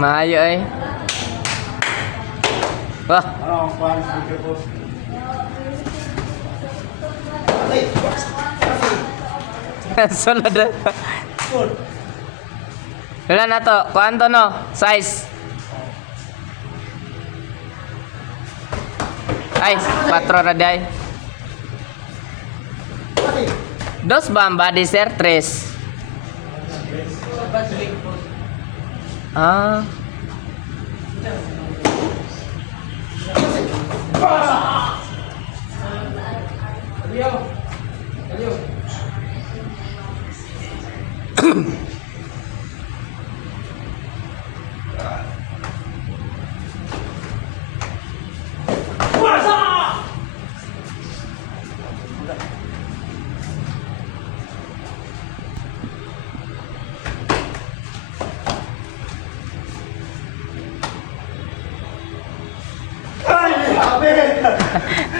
Maayo ay. Wah. Solid. Wala na to. Kuhaan to no? Size. Ay, 4 na day. Dos ba ang body sir? 3. Ah.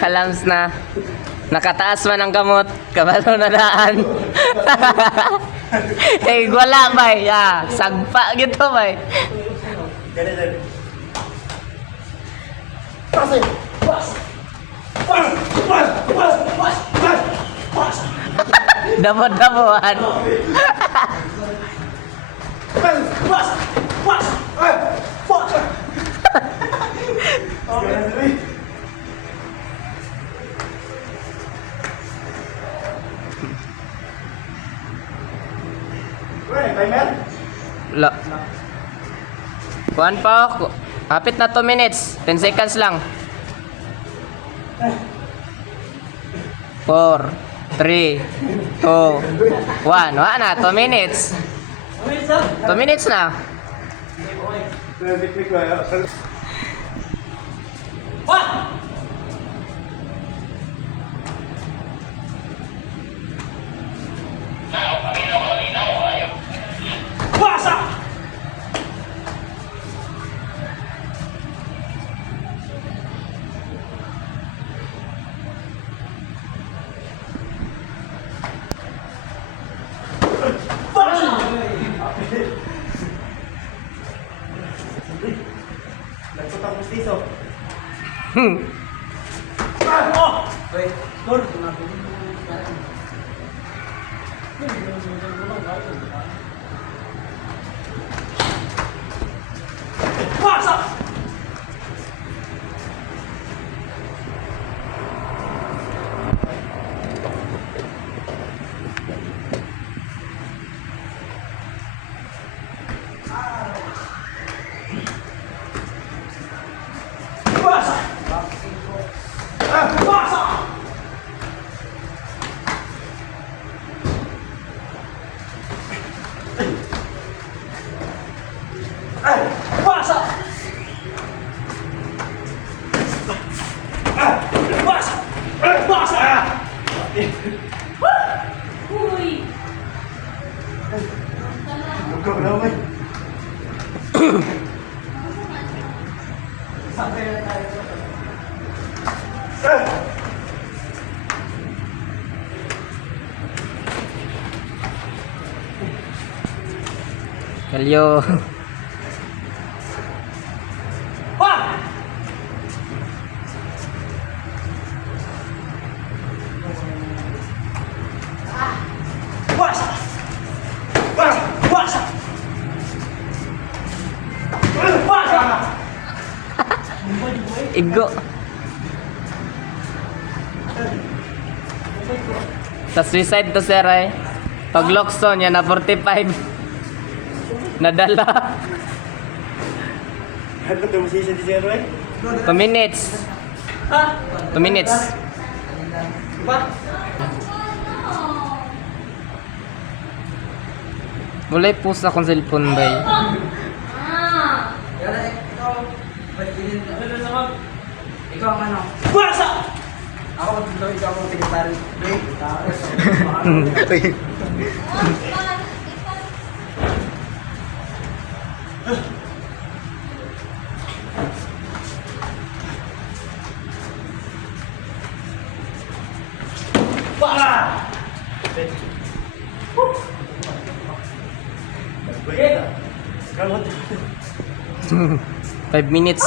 Kalams na. Nakataas man ang gamot. Kabalo na daan. Eh, wala ba? Ya, sagpa gitu ba? Dabo-daboan. La. Kuan pa. Hapit na 2 minutes. 10 seconds lang. 4, 3, 2, 1. Wala na. 2 minutes. 2 minutes na. Kalyo. Igo. Sa suicide to sir ay. Pag Lockson yan na 45. Nadala. 2 minutes. 2 minutes. Mulai pusa akong cellphone bay. Ikaw ang ano? Basa! Ako mag-tuloy, ikaw ang secretary. Bagay ka. 5 minutes.